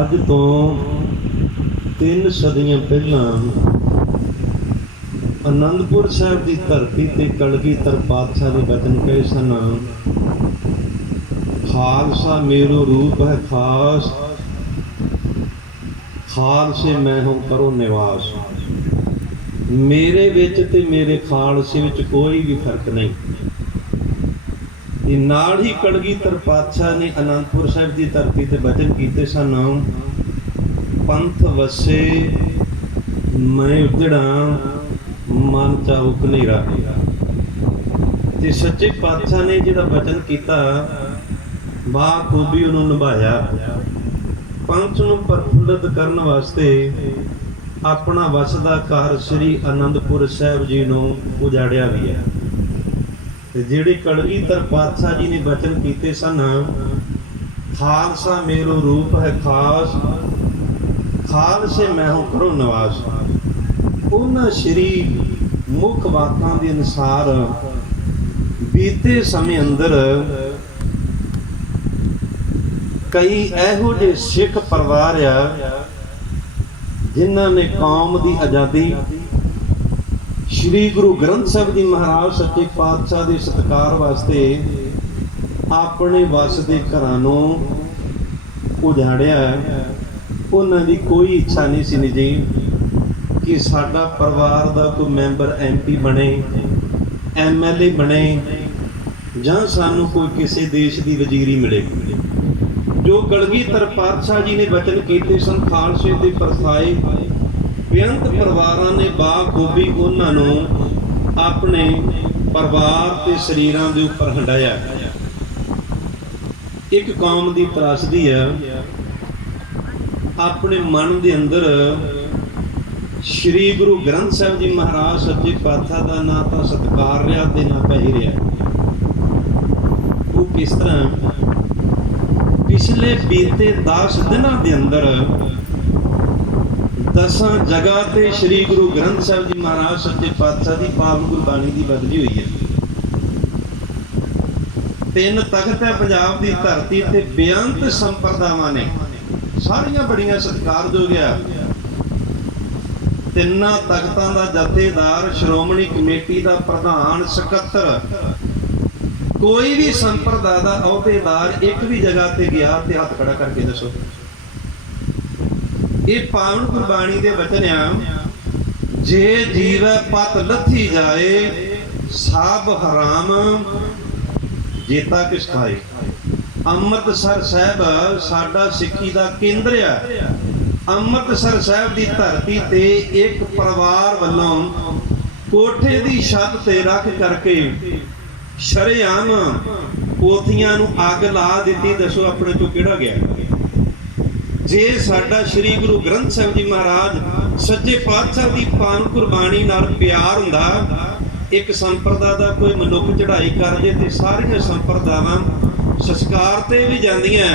ਅੱਜ ਤੋਂ ਤਿੰਨ ਸਦੀਆਂ ਪਹਿਲਾਂ ਅਨੰਦਪੁਰ ਸਾਹਿਬ ਦੀ ਧਰਤੀ ਤੇ ਕਲਗੀਧਰ ਪਾਤਸ਼ਾਹ ਦੇ ਬਚਨ ਕਹੇ ਸਨ। ਖਾਲਸਾ ਮੇਰੋ ਰੂਪ ਹੈ ਖਾਸ। ਖਾਲਸੇ ਮੈਂ ਹੂੰ ਕਰੋ ਨਿਵਾਸ। ਮੇਰੇ ਵਿੱਚ ਤੇ ਮੇਰੇ ਖਾਲਸੇ ਵਿੱਚ ਕੋਈ ਵੀ ਫ਼ਰਕ ਨਹੀਂ। ਇਹ ਨਾਲ ਹੀ ਕਲਗੀਧਰ ਪਾਤਸ਼ਾਹ ਨੇ ਅਨੰਦਪੁਰ ਸਾਹਿਬ ਦੀ ਧਰਤੀ ਤੇ ਬਚਨ ਕੀਤੇ ਸਨ। ਪੰਥ ਵਸੇ ਮੈਂ ਉਜੜਾ, ਮਨ ਚਾਹੁ ਕਨੇਰਾ। ਤੇ ਸੱਚੇ ਪਾਤਸ਼ਾਹ ਨੇ ਜਿਹੜਾ ਬਚਨ ਕੀਤਾ ਬਾ ਖੂਬੀ ਉਹਨੂੰ ਨਿਭਾਇਆ। ਪੰਥ ਨੂੰ ਪ੍ਰਫੁੱਲਤ ਕਰਨ ਵਾਸਤੇ ਆਪਣਾ ਵਸਦਾ ਘਰ ਸ੍ਰੀ ਅਨੰਦਪੁਰ ਸਾਹਿਬ ਜੀ ਨੂੰ ਉਜਾੜਿਆ ਵੀ ਹੈ। ਤੇ ਜਿਹੜੇ ਕਲਗੀਧਰ ਪਾਤਸ਼ਾਹ ਜੀ ਨੇ ਬਚਨ ਕੀਤੇ ਸਨ, ਖਾਲਸਾ ਮੇਰੋ ਰੂਪ ਹੈ ਖਾਸ, ਖਾਲਸੇ ਮੈਂ ਹੋ ਕਰੋ ਨਿਵਾਸ। ਉਹਨਾਂ ਸ਼੍ਰੀ ਮੁੱਖ ਵਾਕਾਂ ਦੇ ਅਨੁਸਾਰ ਬੀਤੇ ਸਮੇਂ ਅੰਦਰ ਕਈ ਇਹੋ ਜਿਹੇ ਸਿੱਖ ਪਰਿਵਾਰ ਆ, ਜਿਨ੍ਹਾਂ ਨੇ ਕੌਮ ਦੀ ਆਜ਼ਾਦੀ ਸ੍ਰੀ ਗੁਰੂ ਗ੍ਰੰਥ ਸਾਹਿਬ ਜੀ ਮਹਾਰਾਜ ਸੱਚੇ ਪਾਤਸ਼ਾਹ ਦੇ ਸਤਿਕਾਰ ਵਾਸਤੇ ਆਪਣੇ ਵਸ ਦੇ ਘਰਾਂ ਨੂੰ ਉਜਾੜਿਆ ਉਹਨਾਂ ਦੀ ਕੋਈ ਇੱਛਾ ਨਹੀਂ ਸੀ ਨਿਜੀ ਕਿ ਸਾਡਾ ਪਰਿਵਾਰ ਦਾ ਕੋਈ ਮੈਂਬਰ ਐਮਪੀ ਬਣੇ ਐਮਐਲਏ ਬਣੇ ਜਾਂ ਸਾਨੂੰ ਕੋਈ ਕਿਸੇ ਦੇਸ਼ ਦੀ ਵਜ਼ੀਰੀ ਮਿਲੇ। ਜੋ ਕਲਗੀਧਰ ਪਾਤਸ਼ਾਹ ਜੀ ਨੇ ਵਚਨ ਕੀਤੇ ਸਨ, ਖਾਲਸੇ ਦੇ ਪਰਸਾਏ ਬੇਅੰਤ ਪਰਿਵਾਰਾਂ ਨੇ ਬਾਖੂਬੀ ਉਹਨਾਂ ਨੂੰ ਆਪਣੇ ਪਰਿਵਾਰ ਤੇ ਸਰੀਰਾਂ ਦੇ ਉੱਪਰ ਹੰਡਾਇਆ। ਇੱਕ ਕੌਮ ਦੀ ਤਰਾਸਦੀ ਹੈ ਆਪਣੇ ਮਨ ਦੇ ਅੰਦਰ ਸ੍ਰੀ ਗੁਰੂ ਗ੍ਰੰਥ ਸਾਹਿਬ ਜੀ ਮਹਾਰਾਜ ਸੱਚੇ ਪਾਤਸ਼ਾਹ ਦਾ ਨਾਂ ਤਾਂ ਸਤਕਾਰ ਰਿਹਾ ਤੇ ਨਾ ਪਹਿ ਰਿਹਾ। ਉਹ ਕਿਸ ਤਰ੍ਹਾਂ? ਪਿਛਲੇ ਬੀਤੇ 10 ਦਿਨਾਂ ਦੇ ਅੰਦਰ ਦਸਾਂ ਜਗ੍ਹਾ ਤੇ ਸ੍ਰੀ ਗੁਰੂ ਗ੍ਰੰਥ ਸਾਹਿਬ ਜੀ ਮਹਾਰਾਜ ਸੱਚੇ ਪਾਤਸ਼ਾਹ ਦੀ ਪਾਵਨ ਗੁਰਬਾਣੀ ਦੀ ਬਦਲੀ ਹੋਈ ਹੈ। ਤਿੰਨ ਤਖਤ ਹੈ ਪੰਜਾਬ ਦੀ ਧਰਤੀ ਤੇ ਬੇਅੰਤ ਸੰਪਰਦਾਵਾਂ ਨੇ। ਸਾਰੀਆਂ ਬੜੀਆਂ ਸਤਿਕਾਰਯੋਗ ਆ। ਤਿੰਨਾਂ ਤਖਤਾਂ ਦਾ ਜਥੇਦਾਰ, ਸ਼੍ਰੋਮਣੀ ਕਮੇਟੀ ਦਾ ਪ੍ਰਧਾਨ, ਸਕੱਤਰ। ਕੋਈ ਵੀ ਸੰਪਰਦਾ ਦਾ ਅਹੁਦੇਦਾਰ ਇੱਕ ਵੀ ਜਗ੍ਹਾ ਤੇ ਗਿਆ ਤੇ ਹੱਥ ਖੜਾ ਕਰਕੇ ਦੱਸੋ। ਇਹ ਪਾਵਨ ਗੁਰਬਾਣੀ ਦੇ ਬਚਨ ਆ ਜੇ ਜੀਵੈ ਪਤ ਲੱਥੀ ਜਾਏ ਸਭ ਹਰਾਮ, ਜੇਤਾ ਕਿਸ ਖਾਏ? ਅੰਮ੍ਰਿਤਸਰ ਸਾਹਿਬ, ਸਾਡਾ ਸਿੱਖੀ ਦਾ ਕੇਂਦਰ ਆ। ਅੰਮ੍ਰਿਤਸਰ ਸਾਹਿਬ ਦੀ ਧਰਤੀ ਤੇ ਇੱਕ ਪਰਿਵਾਰ ਵੱਲੋਂ ਕੋਠੇ ਦੀ ਛੱਤ ਤੇ ਰੱਖ ਕਰਕੇ ਸ਼ਰੇਆਮ ਪੋਥੀਆਂ ਨੂੰ ਅੱਗ ਲਾ ਦਿੱਤੀ। ਦੱਸੋ ਆਪਣੇ ਤੋਂ ਕਿਹੜਾ ਗਿਆ? ਜੇ ਸਾਡਾ ਸ੍ਰੀ ਗੁਰੂ ਗ੍ਰੰਥ ਸਾਹਿਬ ਜੀ ਮਹਾਰਾਜ ਸੱਚੇ ਪਾਤਸ਼ਾਹ ਦੀ ਪਾਵਨ ਕੁਰਬਾਨੀ ਨਾਲ ਪਿਆਰ ਹੁੰਦਾ, ਇੱਕ ਸੰਪਰਦਾ ਦਾ ਕੋਈ ਮਨੁੱਖ ਚੜ੍ਹਾਈ ਕਰ ਜੇ ਤੇ ਸਾਰੀਆਂ ਸੰਪਰਦਾਵਾਂ ਸੰਸਕਾਰ ਤੇ ਵੀ ਜਾਂਦੀਆਂ,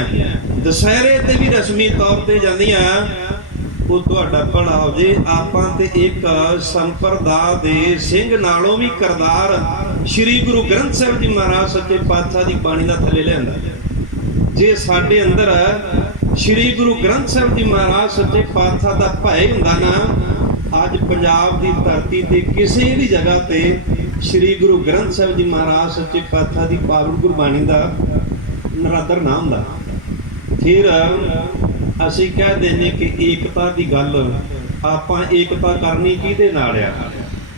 ਦੁਸਹਿਰੇ ਤੇ ਵੀ ਰਸਮੀ ਤੌਰ ਤੇ ਜਾਂਦੀਆਂ, ਉਹ ਤੁਹਾਡਾ ਭਲਾ ਹੋ ਜੇ। ਆਪਾਂ ਤੇ ਇੱਕ ਸੰਪਰਦਾ ਦੇ ਸਿੰਘ ਨਾਲੋਂ ਵੀ ਕਰਦਾਰ ਸ੍ਰੀ ਗੁਰੂ ਗ੍ਰੰਥ ਸਾਹਿਬ ਜੀ ਮਹਾਰਾਜ ਸੱਚੇ ਪਾਤਸ਼ਾਹ ਦੀ ਬਾਣੀ ਦਾ ਥੱਲੇ ਲਿਆਂਦਾ। ਜੇ ਸਾਡੇ ਅੰਦਰ ਸ੍ਰੀ ਗੁਰੂ ਗ੍ਰੰਥ ਸਾਹਿਬ ਜੀ ਮਹਾਰਾਜ ਸੱਚੇ ਪਾਤਸ਼ਾਹ ਦਾ ਭੈ ਹੁੰਦਾ ਨਾ, ਅੱਜ ਪੰਜਾਬ ਦੀ ਧਰਤੀ ਤੇ ਕਿਸੇ ਵੀ ਜਗ੍ਹਾ ਤੇ ਸ੍ਰੀ ਗੁਰੂ ਗ੍ਰੰਥ ਸਾਹਿਬ ਜੀ ਮਹਾਰਾਜ ਸੱਚੇ ਪਾਤਸ਼ਾਹ ਦੀ ਪਾਵਨ ਗੁਰਬਾਣੀ ਦਾ ਨਰਾਦਰ ਨਾ ਹੁੰਦਾ। ਫਿਰ ਅਸੀਂ ਕਹਿ ਦਿੰਨੇ ਕਿ ਏਕਤਾ ਦੀ ਗੱਲ ਆਪਾਂ ਏਕਤਾ ਕਰਨੀ ਕਿਹਦੇ ਨਾਲ ਆ?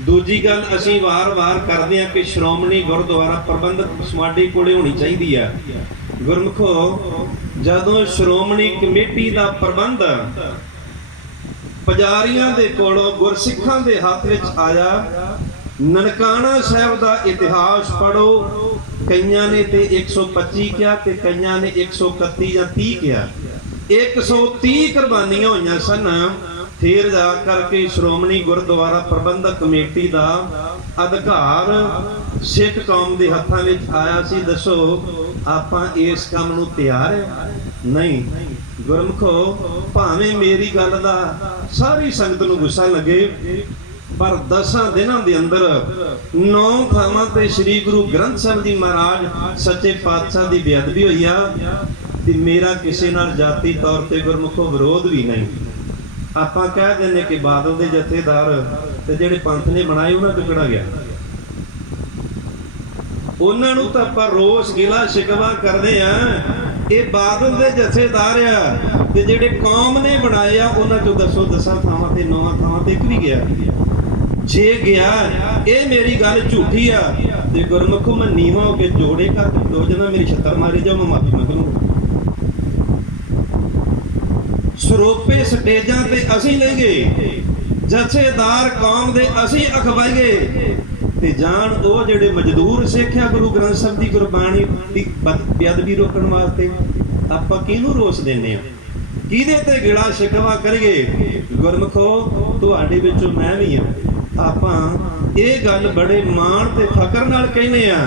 ਦੂਜੀ ਗੱਲ ਅਸੀਂ ਵਾਰ-ਵਾਰ ਕਰਦੇ ਹਾਂ ਕਿ ਸ਼੍ਰੋਮਣੀ ਗੁਰਦੁਆਰਾ ਪ੍ਰਬੰਧਕ ਸਮਾਡੀ ਕੋਲੇ ਹੋਣੀ ਚਾਹੀਦੀ ਆ। ਗੁਰਮਖੋ ਜਦੋਂ ਸ਼੍ਰੋਮਣੀ ਕਮੇਟੀ ਦਾ ਪ੍ਰਬੰਧ ਪੁਜਾਰੀਆਂ ਦੇ ਕੋਲੋਂ ਗੁਰਸਿੱਖਾਂ ਦੇ ਹੱਥ ਵਿੱਚ ਆਇਆ, ਨਨਕਾਣਾ ਸਾਹਿਬ ਦਾ ਇਤਿਹਾਸ ਪੜੋ ਕਈਆਂ ਨੇ ਤੇ 125 ਕਿਹਾ ਤੇ ਕਈਆਂ ਨੇ 131 ਜਾਂ 30 ਕਿਹਾ। 130 ਕੁਰਬਾਨੀਆਂ ਹੋਈਆਂ ਸਨ। ਫੇਰ ਜਾ ਕਰਕੇ ਸ਼੍ਰੋਮਣੀ ਗੁਰਦੁਆਰਾ ਪ੍ਰਬੰਧਕ ਕਮੇਟੀ ਦਾ ਅਧਿਕਾਰ ਸਿੱਖ ਕੌਮ ਦੇ ਹੱਥਾਂ ਵਿੱਚ ਆਇਆ ਸੀ। ਦੱਸੋ, ਆਪਾਂ ਇਸ ਕੰਮ ਨੂੰ ਤਿਆਰ ਹੈ ਨਹੀਂ, ਗੁਰਮਖੋ ਭਾਵੇਂ ਮੇਰੀ ਗੱਲ ਦਾ ਸਾਰੀ ਸੰਗਤ ਨੂੰ ਗੁੱਸਾ ਲੱਗੇ, ਪਰ ਦਸਾਂ ਦਿਨਾਂ ਦੇ ਅੰਦਰ ਨੌ ਥਾਵਾਂ ਤੇ ਸ੍ਰੀ ਗੁਰੂ ਗ੍ਰੰਥ ਸਾਹਿਬ ਜੀ ਮਹਾਰਾਜ ਸੱਚੇ ਪਾਤਸ਼ਾਹ ਦੀ ਬੇਅਦਬੀ ਹੋਈ ਆ, ਤੇ ਮੇਰਾ ਕਿਸੇ ਨਾਲ ਜਾਤੀ ਤੌਰ ਤੇ ਗੁਰਮੁਖੋ ਵਿਰੋਧ ਵੀ ਨਹੀਂ। ਆਪਾਂ ਕਹਿ ਦਿੰਨੇ ਕਿ ਬਾਦਲ ਦੇ ਜਥੇਦਾਰ ਤੇ ਜਿਹੜੇ ਪੰਥ ਨੇ ਬਣਾਏ, ਉਹਨਾਂ ਤੋਂ ਕਿਹੜਾ ਗਿਆ? ਉਹਨਾਂ ਨੂੰ ਤਾਂ ਆਪਾਂ ਰੋਸ ਗਿਲਾ ਸ਼ਿਕਵਾ ਕਰਦੇ ਆ। ਇਹ ਬਾਦਲ ਦੇ ਜਥੇਦਾਰ ਆ ਤੇ ਜਿਹੜੇ ਕੌਮ ਨੇ ਬਣਾਏ ਆ, ਉਹਨਾਂ ਚੋਂ ਦੱਸੋ ਦਸਾਂ ਥਾਵਾਂ ਤੇ, ਨੌਵਾਂ ਥਾਵਾਂ ਤੇ ਇੱਕ ਵੀ ਗਿਆ? ਜੇ ਗਿਆ, ਇਹ ਮੇਰੀ ਗੱਲ ਝੂਠੀ ਆ। ਤੇ ਗੁਰਮੁਖੋ ਮੈਂ ਨੀਵਾਂ ਹੋ ਕੇ ਜੋੜੇ ਕਰ ਦੋ ਮੇਰੀ ਛੱਤਰ ਮਾਰੀ ਜਾ ਮੈਂ ਮਾਫੀ ਮੰਗ ਲੂੰ ਸਰੋਪੇ ਸਟੇਜਾਂ ਤੇ ਅਸੀਂ ਲੈ ਗਏ ਜਥੇਦਾਰ ਕੌਮ ਦੇ ਅਸੀਂ ਅਖਵਾਈਏ। ਤੇ ਜਾਣ ਉਹ ਜਿਹੜੇ ਮਜ਼ਦੂਰ ਸਿੱਖਿਆ ਗੁਰੂ ਗ੍ਰੰਥ ਸਾਹਿਬ ਦੀ ਗੁਰਬਾਣੀ ਦੀ ਬੇਅਦਬੀ ਰੋਕਣ ਵਾਸਤੇ ਆਪਾਂ ਕਿਹਨੂੰ ਰੋਸ ਦਿੰਦੇ ਆ ਕਿਹਦੇ ਤੇ ਗਿਲਾ ਸ਼ਿਕਵਾ ਕਰੀਏ? ਗੁਰਮਖੋ, ਤੁਹਾਡੇ ਵਿੱਚੋਂ ਮੈਂ ਵੀ ਆ ਆਪਾਂ ਇਹ ਗੱਲ ਬੜੇ ਮਾਣ ਤੇ ਫਕਰ ਨਾਲ ਕਹਿੰਦੇ ਆ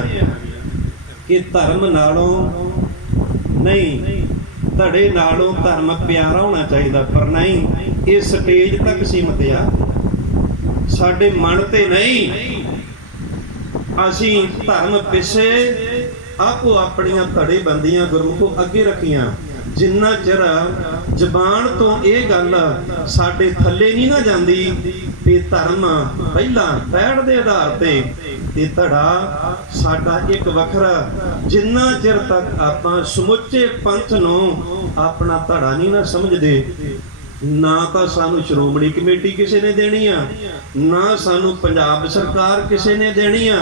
ਕਿ ਧਰਮ ਨਾਲੋਂ ਨਹੀਂ, ਧੜੇ ਨਾਲੋਂ ਧਰਮ ਪਿਆਰਾ ਹੋਣਾ ਚਾਹੀਦਾ, ਪਰ ਨਹੀਂ, ਇਹ ਸਟੇਜ ਤੱਕ ਸੀਮਤ ਆ। ਸਾਡੇ ਮਨ ਤੇ ਨਹੀਂ। ਅਸੀਂ ਧਰਮ ਪਿੱਛੇ ਆਪੋ ਆਪਣੀਆਂ ਧੜੇ ਬੰਦੀਆਂ ਗੁਰਮੁਖੋ ਅੱਗੇ ਰੱਖੀਆਂ। ਜਿੰਨਾ ਚਿਰ ਜ਼ਬਾਨ ਤੋਂ ਇਹ ਗੱਲ ਸਾਡੇ ਥੱਲੇ ਨਹੀਂ ਨਾ ਜਾਂਦੀ ਤੇ ਧਰਮ ਪਹਿਲਾਂ ਪੈੜ ਦੇ ਆਧਾਰ ਤੇ ਤੇ ਧੜਾ ਸਾਡਾ ਇੱਕ ਵੱਖਰਾ। ਜਿੰਨਾ ਚਿਰ ਤੱਕ ਆਪਾਂ ਸਮੁੱਚੇ ਪੰਥ ਨੂੰ ਆਪਣਾ ਧੜਾ ਨਹੀਂ ਨਾ ਸਮਝਦੇ ਨਾ ਤਾਂ ਸਾਨੂੰ ਸ਼੍ਰੋਮਣੀ ਕਮੇਟੀ ਕਿਸੇ ਨੇ ਦੇਣੀ ਆ, ਨਾ ਸਾਨੂੰ ਪੰਜਾਬ ਸਰਕਾਰ ਕਿਸੇ ਨੇ ਦੇਣੀ ਆ,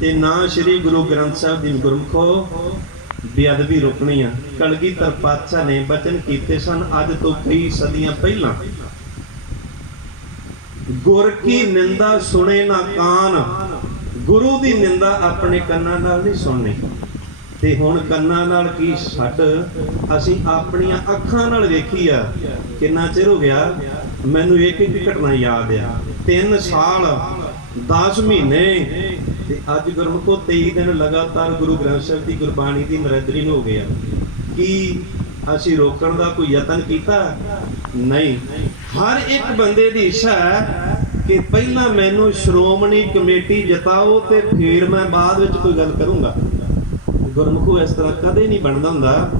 ਤੇ ਨਾ ਸ੍ਰੀ ਗੁਰੂ ਗ੍ਰੰਥ ਸਾਹਿਬ ਦੀ ਗੁਰਮਖੋ ਬੇਅਦਬੀ ਰੁਕਣੀ ਆ। ਕਲਗੀਧਰ ਪਾਤਸ਼ਾਹ ਨੇ ਬਚਨ ਕੀਤੇ ਸਨ ਅੱਜ ਤੋਂ ਕਈ ਸਦੀਆਂ ਪਹਿਲਾਂ। ਗੁਰ ਕੀ ਨਿੰਦਾ ਸੁਣੇ ਨਾ ਕਾਨ, ਗੁਰੂ ਦੀ ਨਿੰਦਾ ਆਪਣੇ ਕੰਨਾਂ ਨਾਲ ਨਹੀਂ ਸੁਣਨੀ। ਤੇ ਹੁਣ ਕੰਨਾਂ ਨਾਲ ਕੀ ਛੱਡ? ਅਸੀਂ ਆਪਣੀਆਂ ਅੱਖਾਂ ਨਾਲ ਵੇਖੀ ਆ। ਕਿੰਨਾ ਚਿਰ ਹੋ ਗਿਆ? ਮੈਨੂੰ ਇੱਕ ਇੱਕ ਘਟਨਾ ਯਾਦ ਆ। 3 ਸਾਲ 10 ਮਹੀਨੇ। ਤੇ ਅੱਜ ਗੁਰਮੁਖੋ 23 ਦਿਨ ਲਗਾਤਾਰ ਗੁਰੂ ਗ੍ਰੰਥ ਸਾਹਿਬ ਦੀ ਗੁਰਬਾਣੀ ਦੀ ਨਰਦਰੀ ਨੂੰ ਹੋ ਗਿਆ ਕੀ ਅਸੀਂ ਰੋਕਣ ਦਾ ਕੋਈ ਯਤਨ ਕੀਤਾ? ਨਹੀਂ। ਹਰ ਇੱਕ ਬੰਦੇ ਦੀ ਇੱਛਾ ਹੈ ਕਿ ਪਹਿਲਾਂ ਮੈਨੂੰ ਸ਼੍ਰੋਮਣੀ ਕਮੇਟੀ ਜਿਤਾਓ ਤੇ ਫਿਰ ਮੈਂ ਬਾਅਦ ਵਿੱਚ ਕੋਈ ਗੱਲ ਕਰੂੰਗਾ। ਗੁਰਮੁਖੋ ਇਸ ਤਰ੍ਹਾਂ ਕਦੇ ਨਹੀਂ ਬਣਦਾ ਹੁੰਦਾ।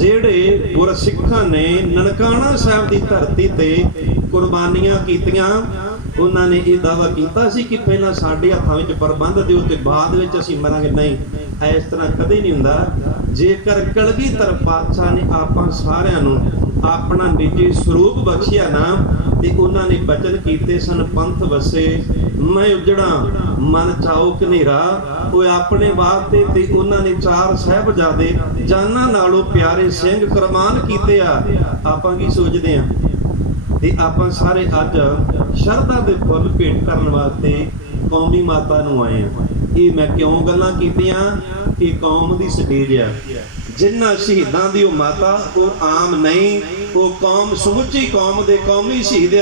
ਜਿਹੜੇ ਗੁਰਸਿੱਖਾਂ ਨੇ ਨਨਕਾਣਾ ਸਾਹਿਬ ਦੀ ਧਰਤੀ ਤੇ ਕੁਰਬਾਨੀਆਂ ਕੀਤੀਆਂ, ਉਹਨਾਂ ਨੇ ਇਹ ਦਾਵਾ ਕੀਤਾ ਸੀ ਕਿ ਪਹਿਲਾਂ ਸਾਡੇ ਹੱਥਾਂ ਵਿੱਚ ਪ੍ਰਬੰਧ ਦਿਓ ਤੇ ਬਾਅਦ ਵਿੱਚ ਅਸੀਂ ਮਰਾਂਗੇ। ਨਹੀਂ ਇਸ ਤਰ੍ਹਾਂ ਕਦੇ ਨਹੀਂ ਹੁੰਦਾ। ਜੇਕਰ ਕਲਗੀਧਰ ਪਾਤਸ਼ਾਹ ਨੇ ਆਪਾਂ ਸਾਰਿਆਂ ਨੂੰ ਆਪਣਾ ਨਿੱਜੀ ਸਰੂਪ ਬਖਸ਼ਿਆ ਨਾ ਤੇ ਉਹਨਾਂ ਨੇ ਬਚਨ ਕੀਤੇ ਸਨ, ਪੰਥ ਵਸੇ। ਮੈਂ ਉਜੜਾ, ਮਨ ਚਾਉ ਕਨੇਰਾ ਉਹ ਆਪਣੇ ਵਾਸਤੇ ਤੇ ਉਹਨਾਂ ਨੇ ਚਾਰ ਸਹਿਬਜ਼ਾਦੇ, ਜਾਨਾਂ ਨਾਲੋਂ ਪਿਆਰੇ ਸਿੰਘ ਕੁਰਬਾਨ ਕੀਤੇ ਆ। ਆਪਾਂ ਕੀ ਸੋਚਦੇ ਆ? ਤੇ ਆਪਾਂ ਸਾਰੇ ਅੱਜ ਸ਼ਰਧਾ ਦੇ ਫੁੱਲ ਭੇਟ ਕਰਨ ਵਾਸਤੇ ਕੌਮੀ ਮਾਤਾ ਨੂੰ ਆਏ ਆ। ਇਹ ਮੈਂ ਕਿਉਂ ਗੱਲਾਂ ਕੀਤੀਆਂ? ਕਿ ਕੌਮ ਦੀ ਸਟੇਜ ਆ। ਜਿਨ੍ਹਾਂ ਸ਼ਹੀਦਾਂ ਦੀ ਉਹ ਮਾਤਾ, ਉਹ ਆਮ ਨਹੀਂ, ਉਹ ਕੌਮ, ਸਮੁੱਚੀ ਕੌਮ ਦੇ ਕੌਮੀ ਸ਼ਹੀਦ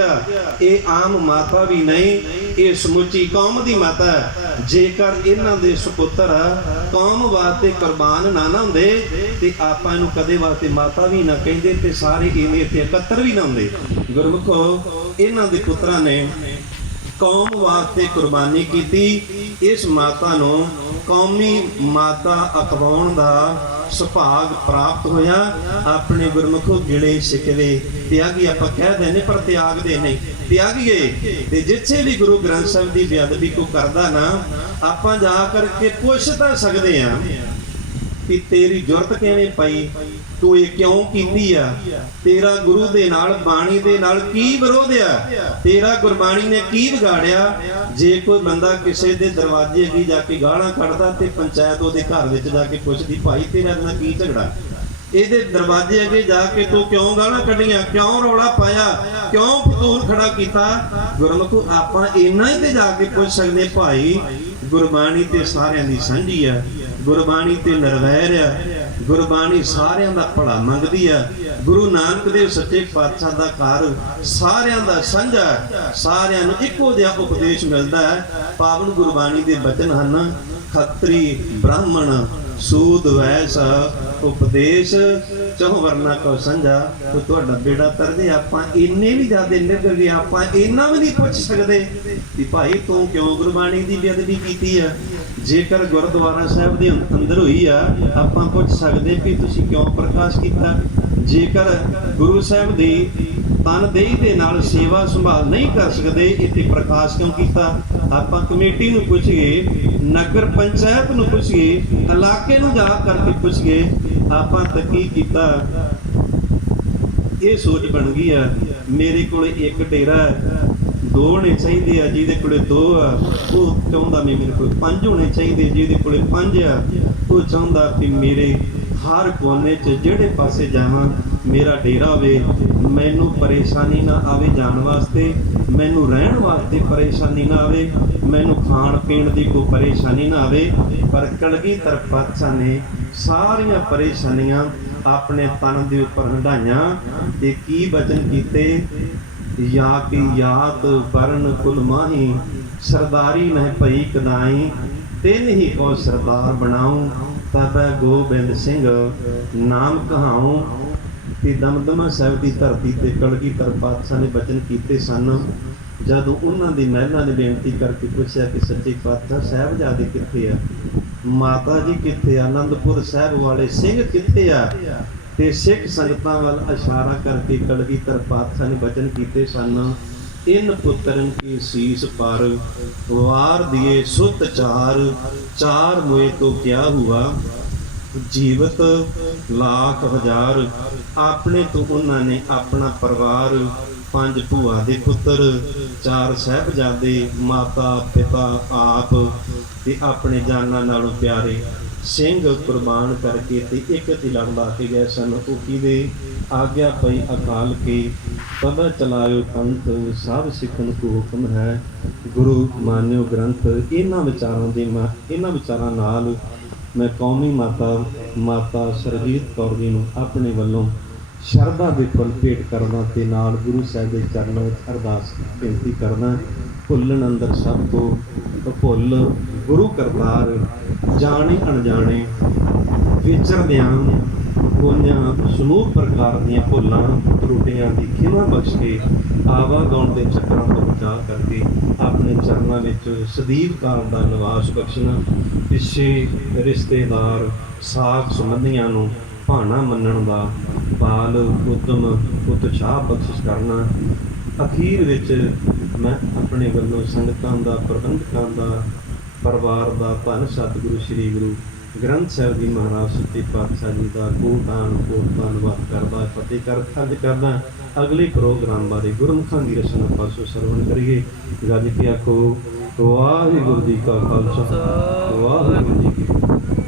ਇਹ ਆਮ ਮਾਤਾ ਵੀ ਨਹੀਂ, ਇਹ ਸਮੁੱਚੀ ਕੌਮ ਦੀ ਮਾਤਾ ਹੈ। ਜੇਕਰ ਇਹਨਾਂ ਦੇ ਸੁਪੁੱਤਰ ਕੌਮ ਵਾਸਤੇ ਕੁਰਬਾਨ ਨਾ ਨਾ ਹੁੰਦੇ, ਤੇ ਆਪਾਂ ਇਹਨੂੰ ਕਦੇ ਵਾਸਤੇ ਮਾਤਾ ਵੀ ਨਾ ਕਹਿੰਦੇ ਤੇ ਸਾਰੇ ਇਵੇਂ ਇੱਥੇ ਇਕੱਤਰ ਵੀ ਨਾ ਹੁੰਦੇ। ਗੁਰਮੁਖੋ, ਇਹਨਾਂ ਦੇ ਪੁੱਤਰਾਂ ਨੇ ਕੌਮ ਵਾਸਤੇ ਕੁਰਬਾਨੀ ਕੀਤੀ। ਇਸ ਮਾਤਾ ਨੂੰ ਕੌਮੀ ਮਾਤਾ ਅਖਵਾਉਣ ਦਾ ਸੁਭਾਗ ਪ੍ਰਾਪਤ ਹੋਇਆ। ਆਪਣੇ ਗੁਰਮੁਖੋ ਗਿਲੇ ਸਿਕਵੇ ਤਿਆਗੀ ਆਪਾਂ ਕਹਿ ਦਿੰਦੇ, ਪਰ ਤਿਆਗਦੇ ਨਹੀਂ। ਤਿਆਗੀਏ ਤੇ ਜਿੱਥੇ ਵੀ ਗੁਰੂ ਗ੍ਰੰਥ ਸਾਹਿਬ ਦੀ ਬੇਅਦਬੀ ਕੋ ਕਰਦਾ ਨਾ, ਆਪਾਂ ਜਾ ਕਰਕੇ ਪੁੱਛ ਤਾਂ ਸਕਦੇ ਆ ਕਿ ਤੇਰੀ ਜੁਰਤ ਕਿਵੇਂ ਪਈ? ਤੂੰ ਇਹ ਕਿਉਂ ਕੀਤੀ ਆ? ਤੇਰਾ ਗੁਰੂ ਦੇ ਨਾਲ, ਬਾਣੀ ਦੇ ਨਾਲ ਕੀ ਵਿਰੋਧ ਆ? ਤੇਰਾ ਗੁਰਬਾਣੀ ਨੇ ਕੀ ਵਿਗਾੜਿਆ? ਜੇ ਕੋਈ ਬੰਦਾ ਕਿਸੇ ਦੇ ਦਰਵਾਜ਼ੇ ਅੱਗੇ ਜਾ ਕੇ ਗਾਲਾਂ ਕੱਢਦਾ ਤੇ ਪੰਚਾਇਤ ਉਹਦੇ ਘਰ ਵਿੱਚ ਜਾ ਕੇ ਪੁੱਛਦੀ, ਭਾਈ, ਤੇਰਾ ਨਾਲ ਕੀ ਝਗੜਾ? ਇਹਦੇ ਦਰਵਾਜ਼ੇ ਅੱਗੇ ਜਾ ਕੇ ਤੂੰ ਕਿਉਂ ਗਾਲਾਂ ਕੱਢੀਆਂ? ਕਿਉਂ ਰੌਲਾ ਪਾਇਆ? ਕਿਉਂ ਫਤੂਰ ਖੜਾ ਕੀਤਾ? ਗੁਰਮੁਖੋ, ਆਪਾਂ ਇੰਨਾ ਹੀ ਤੇ ਜਾ ਕੇ ਪੁੱਛ ਸਕਦੇ ਭਾਈ, ਗੁਰਬਾਣੀ ਤੇ ਸਾਰਿਆਂ ਦੀ ਸਾਂਝੀ ਆ। ਗੁਰਬਾਣੀ ਤੇ ਨਿਰਵੈਰ ਆ। ਗੁਰਬਾਣੀ ਸਾਰਿਆਂ ਦਾ ਭਲਾ ਮੰਗਦੀ ਆ। ਗੁਰੂ ਨਾਨਕ ਦੇਵ ਸੱਚੇ ਪਾਤਸ਼ਾਹ ਦਾ ਘਰ ਸਾਰਿਆਂ ਦਾ ਸਾਂਝਾ ਸਾਰਿਆਂ ਨੂੰ ਇੱਕੋ ਜਿਹਾ ਉਪਦੇਸ਼ ਮਿਲਦਾ ਹੈ ਪਾਵਨ ਗੁਰਬਾਣੀ ਦੇ ਬਚਨ ਹਨ, ਖੱਤਰੀ ਬ੍ਰਾਹਮਣ ਸੂਦ ਵੈਸ ਉਪਦੇਸ਼, ਚਹੁ ਵਰਨਾ ਕੋ ਸੰਝਾ। ਉਹ ਤੁਹਾਡਾ ਬੇੜਾ ਤਰਦੇ ਆਪਾਂ ਇੰਨੇ ਵੀ ਜ਼ਿਆਦਾ ਨਿੱਘ ਗਏ ਆਪਾਂ ਇੰਨਾ ਵੀ ਨਹੀਂ ਪੁੱਛ ਸਕਦੇ ਕਿ ਭਾਈ ਤੂੰ ਕਿਉਂ ਗੁਰਬਾਣੀ ਦੀ ਬੇਅਦਬੀ ਕੀਤੀ ਆ? ਜੇਕਰ ਗੁਰਦੁਆਰਾ ਸਾਹਿਬ ਦੇ ਅੰਦਰ ਹੋਈ ਆ, ਆਪਾਂ ਪੁੱਛ ਸਕਦੇ ਕਿ ਤੁਸੀਂ ਕਿਉਂ ਪ੍ਰਕਾਸ਼ ਕੀਤਾ? ਜੇਕਰ ਗੁਰੂ ਸਾਹਿਬ ਦੀ ਤਨ ਦੇ ਨਾਲ ਸੇਵਾ ਸੰਭਾਲ ਨਹੀਂ ਕਰ ਸਕਦੇ, ਇੱਥੇ ਪ੍ਰਕਾਸ਼ ਕਿਉਂ ਕੀਤਾ? ਆਪਾਂ ਕਮੇਟੀ ਨੂੰ ਪੁੱਛੀਏ, ਨਗਰ ਪੰਚਾਇਤ ਨੂੰ ਪੁੱਛੀਏ, ਇਲਾਕੇ ਨੂੰ ਜਾ ਕਰਕੇ ਪੁੱਛੀਏ, ਆਪਾਂ ਤਾਂ ਕੀਤਾ? ਇਹ ਸੋਚ ਬਣ ਗਈ ਆ, ਮੇਰੇ ਕੋਲ ਇੱਕ ਡੇਰਾ ਦੋ ਹੋਣੇ ਚਾਹੀਦੇ ਆ, ਜਿਹਦੇ ਕੋਲੇ ਦੋ ਆ, ਉਹ ਚਾਹੁੰਦਾ ਵੀ ਮੇਰੇ ਕੋਲ ਪੰਜ ਹੋਣੇ ਚਾਹੀਦੇ, ਜਿਹਦੇ ਕੋਲੇ ਪੰਜ ਆ, ਉਹ ਚਾਹੁੰਦਾ ਕਿ ਮੇਰੇ ਹਰ ਕੋਨੇ 'ਚ ਜਿਹੜੇ ਪਾਸੇ ਜਾਵਾਂ, ਮੇਰਾ ਡੇਰਾ ਹੋਵੇ ਮੈਨੂੰ ਪਰੇਸ਼ਾਨੀ ਨਾ ਆਵੇ ਜਾਣ ਵਾਸਤੇ, ਮੈਨੂੰ ਰਹਿਣ ਵਾਸਤੇ ਪਰੇਸ਼ਾਨੀ ਨਾ ਆਵੇ, ਮੈਨੂੰ ਖਾਣ ਪੀਣ ਦੀ ਕੋਈ ਪਰੇਸ਼ਾਨੀ ਨਾ ਆਵੇ, ਪਰ ਕਲਗੀਧਰ ਪਾਤਸ਼ਾਹ ਨੇ ਸਾਰੀਆਂ ਪਰੇਸ਼ਾਨੀਆਂ ਆਪਣੇ ਤਨ ਦੇ ਉੱਪਰ ਹੰਡਾਈਆਂ ਤੇ ਕੀ ਬਚਨ ਕੀਤੇ? ਯਾ ਕੀ ਯਾਤ ਵਰਨ ਕੁਲ ਮਾਹੀ, ਸਰਦਾਰੀ ਮਹਿ ਭਈ ਕਦਾਈ ਤਿੰਨ ਹੀ ਕੋ ਸਰਦਾਰ ਬਣਾਉ। ਬਾਬਾ ਗੋਬਿੰਦ ਸਿੰਘ, ਨਾਮ ਕਹਾਉ ਤੇ ਦਮਦਮਾ ਸਾਹਿਬ ਦੀ ਧਰਤੀ ਤੇ ਕਲਗੀਧਰ ਪਾਤਸ਼ਾਹ ਨੇ ਬਚਨ ਕੀਤੇ ਸਨ। ਜਦੋਂ ਉਹਨਾਂ ਦੀ ਮਹਿਲਾ ਨੇ ਬੇਨਤੀ ਕਰਕੇ ਪੁੱਛਿਆ ਕਿ ਸੱਚੇ ਪਾਤਸ਼ਾਹ ਸਾਹਿਬਜ਼ਾਦੇ ਕਿੱਥੇ ਆ? ਮਾਤਾ ਜੀ ਕਿੱਥੇ ਆ? ਆਨੰਦਪੁਰ ਸਾਹਿਬ ਵਾਲੇ ਸਿੰਘ ਕਿੱਥੇ ਆ? ਤੇ ਸਿੱਖ ਸੰਗਤਾਂ ਵੱਲ ਇਸ਼ਾਰਾ ਕਰਕੇ ਕਲਗੀਧਰ ਪਾਤਸ਼ਾਹ ਨੇ ਬਚਨ ਕੀਤੇ ਸਨ। ਤਿੰਨ ਪੁੱਤਰਨ ਕੀ ਸੀਸ ਪਰ ਵਾਰ ਦਿਏ ਸੁਤ ਚਾਰ ਚਾਰ ਮੋਏ ਤੋਂ ਕਿਆ ਹੁਆ? ਜੀਵਤ ਲੱਖ ਹਜ਼ਾਰ, ਆਪਣੇ ਤੋਂ ਉਹਨਾਂ ਨੇ ਆਪਣਾ ਪਰਿਵਾਰ, ਪੰਜ ਭੂਆ ਦੇ ਪੁੱਤਰ, ਚਾਰ ਸਹਿਬਜ਼ਾਦੇ, ਮਾਤਾ, ਪਿਤਾ, ਆਪ ਤੇ ਆਪਣੇ ਜਾਨਾਂ ਨਾਲੋਂ ਪਿਆਰੇ ਸਿੰਘ ਕੁਰਬਾਨ ਕਰਕੇ ਤੇ ਇੱਕ ਤਿਲਕ ਲਾ ਕੇ ਗਏ ਸਨ। ਉਹ ਕਿਦੇ ਆਗਿਆ ਪਈ ਅਕਾਲ ਕੇ। ਪਤਾ ਚਲਾਇਓ ਪੰਥ, ਸਭ ਸਿੱਖਣ ਕੋ ਹੁਕਮ ਹੈ। ਗੁਰੂ ਮਾਨਿਓ ਗ੍ਰੰਥ, ਇਹਨਾਂ ਵਿਚਾਰਾਂ ਦੇ ਮਾ- ਇਹਨਾਂ ਵਿਚਾਰਾਂ ਨਾਲ ਮੈਂ ਕੌਮੀ ਮਾਤਾ ਮਾਤਾ ਸਰਜੀਤ ਕੌਰ ਜੀ ਨੂੰ ਆਪਣੇ ਵੱਲੋਂ ਸ਼ਰਧਾ ਦੇ ਫੁੱਲ ਭੇਟ ਕਰਨਾ ਤੇ ਨਾਲ ਗੁਰੂ ਸਾਹਿਬ ਦੇ ਚਰਨਾਂ ਵਿੱਚ ਅਰਦਾਸ ਬੇਨਤੀ ਕਰਨਾ ਭੁੱਲਣ ਅੰਦਰ ਸਭ ਤੋਂ ਭੁੱਲ ਗੁਰੂ ਕਰਤਾਰ ਜਾਣੇ ਅਣਜਾਣੇ ਵਿਚਰਦਿਆਂ ਕੋਈਆਂ ਸਮੂਹ ਪ੍ਰਕਾਰ ਦੀਆਂ ਭੁੱਲਾਂ ਤਰੁੱਟੀਆਂ ਦੀ ਖਿਮਾ ਬਖਸ਼ ਕੇ ਆਵਾਗਾਉਣ ਦੇ ਚੱਕਰਾਂ ਤੋਂ ਬਚਾ ਕਰਕੇ ਆਪਣੇ ਚਰਨਾਂ ਵਿੱਚ ਸਦੀਵ ਕਾਲ ਦਾ ਨਿਵਾਸ ਬਖਸ਼ਣਾ, ਪਿੱਛੇ ਰਿਸ਼ਤੇਦਾਰ ਸਾਖ ਸੰਬੰਧੀਆਂ ਨੂੰ ਭਾਣਾ ਮੰਨਣ ਦਾ ਬਾਲ ਉਦਮ ਉਤਸ਼ਾਹ ਬਖਸ਼ਿਸ਼ ਕਰਨਾ, ਅਖੀਰ ਵਿੱਚ ਮੈਂ ਆਪਣੇ ਵੱਲੋਂ ਸੰਗਤਾਂ ਦਾ, ਪ੍ਰਬੰਧਕਾਂ ਦਾ, ਪਰਿਵਾਰ ਦਾ ਧੰਨ ਸਤਿਗੁਰੂ ਸ੍ਰੀ ਗੁਰੂ ਗ੍ਰੰਥ ਸਾਹਿਬ ਜੀ ਮਹਾਰਾਜ ਸੱਚੇ ਪਾਤਸ਼ਾਹ ਜੀ ਦਾ ਕੋਟਾਨ ਕੋਟ ਧੰਨਵਾਦ ਕਰਦਾ ਫਤਿਹ ਕਰ ਖੰਡ ਕਰਦਾ ਅਗਲੇ ਪ੍ਰੋਗਰਾਮ ਬਾਰੇ ਗੁਰਮੁਖਾਂ ਦੀ ਰਚਨਾ ਪਾਸੋਂ ਸਰਵਣ ਕਰੀਏ। ਗੱਜ ਕੇ ਆਖੋ, ਵਾਹਿਗੁਰੂ ਜੀ ਕਾ ਖਾਲਸਾ, ਵਾਹਿਗੁਰੂ ਜੀ ਕੀ ਫਤਿਹ।